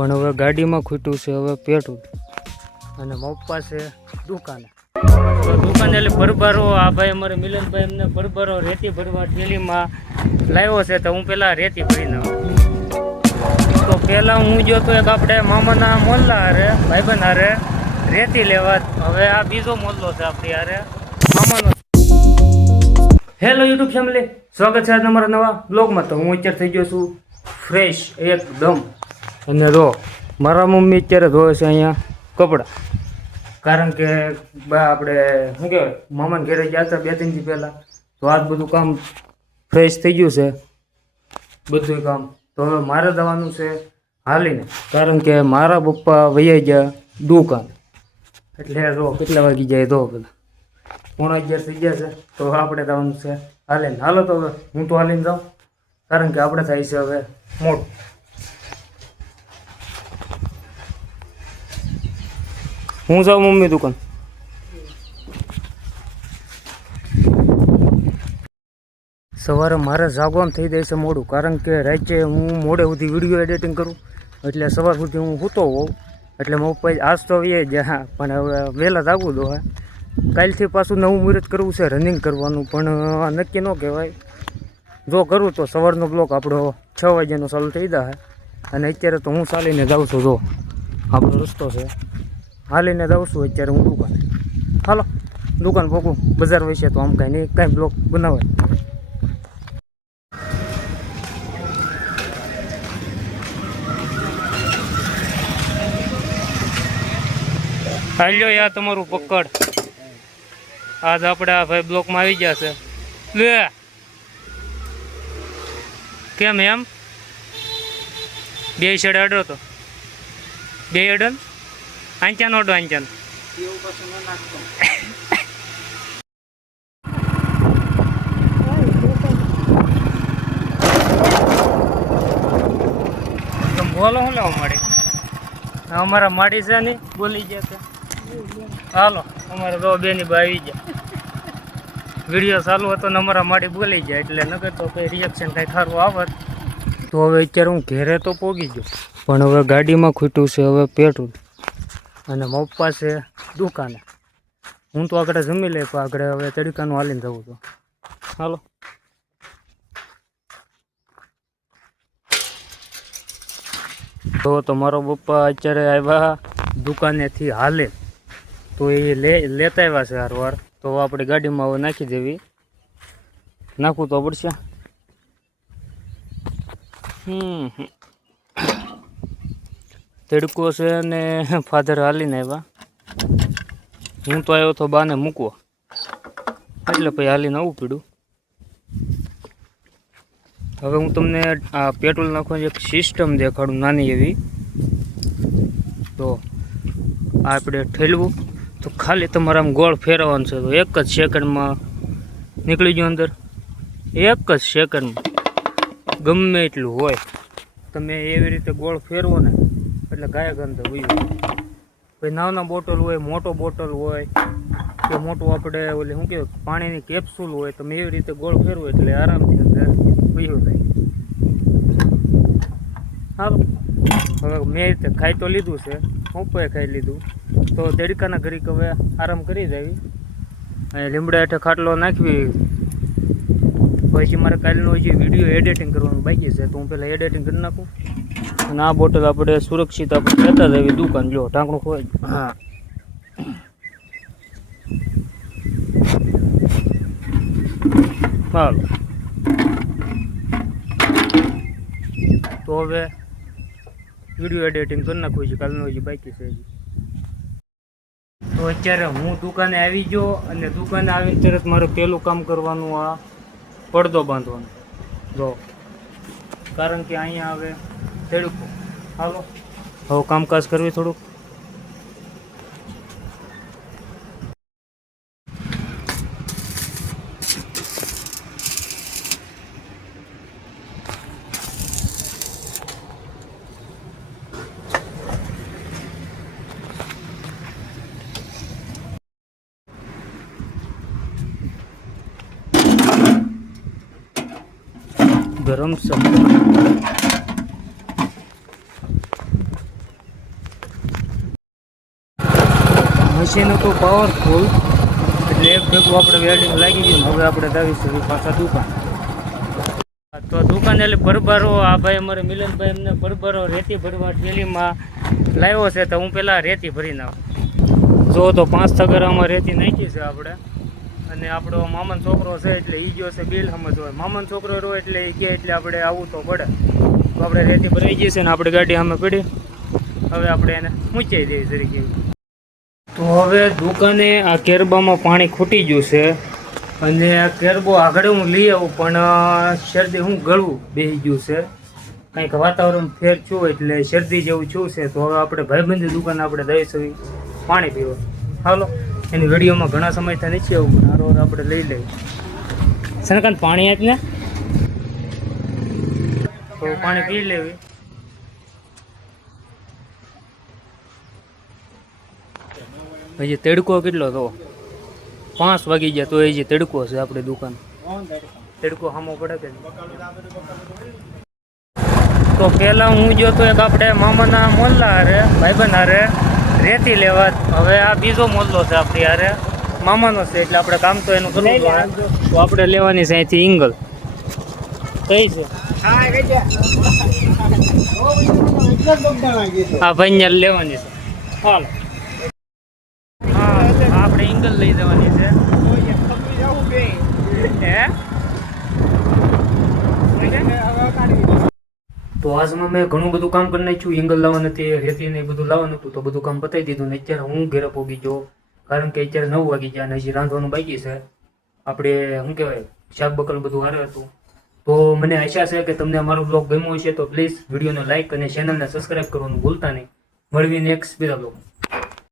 પણ હવે ગાડીમાં ખૂટ્યું છે હવે પેટ્રોલ અને પપ્પા છે દુકાને. તો દુકાને એટલે ભરભરો આ ભાઈ અમારે મિલનભાઈ એમને ભરભરો રેતી ભરવા થેલીમાં લાવ્યો છે. તો હું પેલા રેતી ભરીને તો પહેલાં હું જો તો એક આપણે મામાના મોલ્લા હારે ભાઈબંધ હારે રેતી લેવા. હવે આ બીજો મોલ્લો છે આપણી હારે મામાનો. હેલો યુટ્યુબ ફેમિલી, સ્વાગત છે આજના મારા નવા બ્લોગમાં. તો હું અત્યારે થઈ ગયો છું ફ્રેશ એકદમ. અને જો મારા મમ્મી અત્યારે ધોવે છે અહીંયા કપડાં, કારણ કે આપણે શું કહેવાય મામાને ઘરે ગયા હતા 2-3 દી પહેલાં. તો આજ બધું કામ ફ્રેશ થઈ ગયું છે બધું કામ. તો હવે મારે જવાનું છે હાલીને, કારણ કે મારા પપ્પા વૈયા ગયા દુકાન. એટલે જો કેટલા વાગી જાય તો પેલા 11:30 થઈ ગયા છે. તો આપણે જવાનું છે હાલીને. હાલો તો હવે હું તો હાલીને જાઉં, કારણ કે આપણે થાય છે હવે મોડું. હું જાઉં મમ્મી દુકાન. સવારે મારે જાગવામાં થઈ જાય છે મોડું, કારણ કે રાતે હું મોડે સુધી વિડીયો એડિટિંગ કરું, એટલે સવાર સુધી હું સૂતો હોઉં. એટલે મારા પપ્પા આજ તો એ જ્યાં પણ હવે વહેલા જાગવું દો. કાલથી પાછું નવું મુહૂર્ત કરવું છે, રનિંગ કરવાનું, પણ નક્કી ન કહેવાય. જો કરું તો સવારનો બ્લોક આપણો 6 વાગ્યાનો ચાલુ થઈ જાય. અને અત્યારે તો હું ચાલીને જાઉં છું. જો આપણો રસ્તો છે, હાલીને જાઉં છું અત્યારે હું દુકાને. હાલો દુકાન પહોંચું. બજાર વિશે તો આમ કાંઈ નહીં, કાંઈ બ્લોગ બનાવે. હાલ્યો યાર તમારું પકડ. આજ આપણે આ ભાઈ બ્લોકમાં આવી ગયા છે. લે કેમ એમ બે શેડે અડો તો બે અડન આંચાનો અડો આંચાનો. બોલો શું લેવા મળે અમારા માડી છે નહીં બોલી ગયા છે. હાલો અમારે તો બેની બા આવી ગયા. વિડીયો ચાલુ હતો ને અમારા માડી બોલી ગયા, એટલે નગર તો કંઈ રિએક્શન કાંઈ સારું આવત. તો હવે અત્યારે હું ઘેરે તો પહોંચી ગયો, પણ હવે ગાડીમાં ખૂટ્યું છે હવે પેટ્રોલ. અને પપ્પા છે દુકાને. હું તો આગળ જમી લઈ, પણ આગળ હવે તડકાનું હાલીને જવું તો. હાલો તો મારો પપ્પા અત્યારે આવ્યા દુકાનેથી હાલે. તો એ લેતા આવ્યા છે હારવાર. તો આપણે ગાડીમાં હવે નાખી દેવી. નાખવું તો પડશે. તડકો છે ને ફાધર હાલીને આવ્યા. હું તો આવ્યો તો બાને મૂકવા, એટલે પછી હાલીને આવવું પડ્યું. હવે હું તમને આ પેટ્રોલ નાખવાની એક સિસ્ટમ દેખાડું નાની એવી. તો આપણે ઠેલવું તો ખાલી તમારે આમ ગોળ ફેરવવાનું છે. તો એક જ સેકન્ડમાં નીકળી ગયો અંદર. એક જ સેકન્ડમાં ગમે એટલું હોય તમે એવી રીતે ગોળ ફેરવો ને એટલે ગાયક અંદર ઉયું. પછી નાના બોટલ હોય, મોટો બોટલ હોય કે મોટું આપણે ઓલી શું કહેવાય પાણીની કેપ્સ્યુલ હોય, તમે એવી રીતે ગોળ ફેરવો એટલે આરામથી અંદર ઉયું થાય. હા હવે મેં રીતે ખાઈ તો લીધું છે, પપ્પાએ ખાઈ લીધું. તો તડકાના ઘડીક હવે આરામ કરી દેવી. અને લીમડા હેઠે ખાટલો નાખવી. પછી મારે કાલનો જે વિડીયો એડિટિંગ કરવાનું બાકી છે, તો હું પહેલાં એડિટિંગ કરી નાખું. અને આ બોટલ આપણે સુરક્ષિત આપણે લેતા જ આવી દુકાન. જો ઢાંકણું ખોવાય. હા ચાલો તો હવે વિડીયો એડિટિંગ કરી નાખવું છે, કાલનો જે બાકી છે. તો અત્યારે હું દુકાને આવી ગયો, અને દુકાને આવીને તરત મારે પહેલું કામ કરવાનું આ પડદો બાંધવાનો. જો કારણ કે અહીંયા હવે તડકો. હાલો હવે કામકાજ કરવી થોડુંક. ગરમ સમય મશીન હતું પાવરફુલ, એટલે એક ભેગું આપણે વેલ્ડિંગ લાગી ગયું. હવે આપણે દાવીશું પાછા દુકાન. તો દુકાન એટલે ભરભરો આ ભાઈ અમારે મિલનભાઈ એમને ભરભરો રેતી ભરવા ઠેલીમાં લાવ્યો છે. તો હું પહેલાં રેતી ભરી નાખું. જો તો 5 તગારામાં રેતી નાખી છે આપણે. અને આપણો મામાનો છોકરો છે એટલે એ જો છે બિલ સમજવા. મામાનો છોકરો રહ્યો એટલે એ કહે એટલે આપણે આવવું તો પડે. તો આપણે રેતી ભરાઈ ગઈ છે ને આપણે ગાડી સામે પડી. હવે આપણે એને મૂંચાઈ દેવી તરીકે. તો હવે દુકાને આ કેરબામાં પાણી ખૂટી ગયું છે અને આ કેરબો આગળ હું લઈ આવું પણ શરદી હું ગળવું બેસી ગયું છે. કંઈક વાતાવરણ ફેર છું એટલે શરદી જેવું છું છે. તો હવે આપણે ભાઈબંધી દુકાને આપણે દઈશું પાણી પીવા. હાલો, એની વિડીયોમાં ઘણા સમયથી નથી આવું પણ હારો આપણે લઈ લઈએ. સનકાંત પાણી આપ ને, તો પાણી પી લેવી. હજી તડકો કેટલો તો 5 વાગી ગયા તો એ જે તડકો છે આપણી દુકાન. તડકો સામો પડે કે તો પહેલાં હું જો તો એક આપણે મામાના મોલ્લા હારે ભાઈબંધ હારે રેતી લેવા. હવે આ બીજો મોલ્લો છે આપણી હારે મામાનો છે એટલે આપણે કામ તો એનું કરવું પડે. તો આપણે લેવાની છે અહીંથી ઇંગલ. કઈ છે આ ભાઈ લેવાની છે. હાલ આપણે ઇંગલ લઈ જવાની છે. તો આજમાં મેં ઘણું બધું કામ કરી નાખ્યું. ઇંગલ લાવવાનું હતી, રેતી ને બધું લાવવાનું હતું, તો બધું કામ પતાવી દીધું. ને અત્યારે હું ઘરે પોગી ગયો કારણ કે અત્યારે 9 વાગી ગયા અને હજી રાંધવાનું બાકી છે. આપણે શું કહેવાય શાક બકલ બધું હારે હતું. તો મને આશા છે કે તમને અમારો બ્લોગ ગમ્યો હશે. તો પ્લીઝ વિડીયોને લાઇક અને ચેનલને સબસ્ક્રાઈબ કરવાનું ભૂલતા નહીં. મળવી નેક્સ્ટ બીજા બ્લોગ.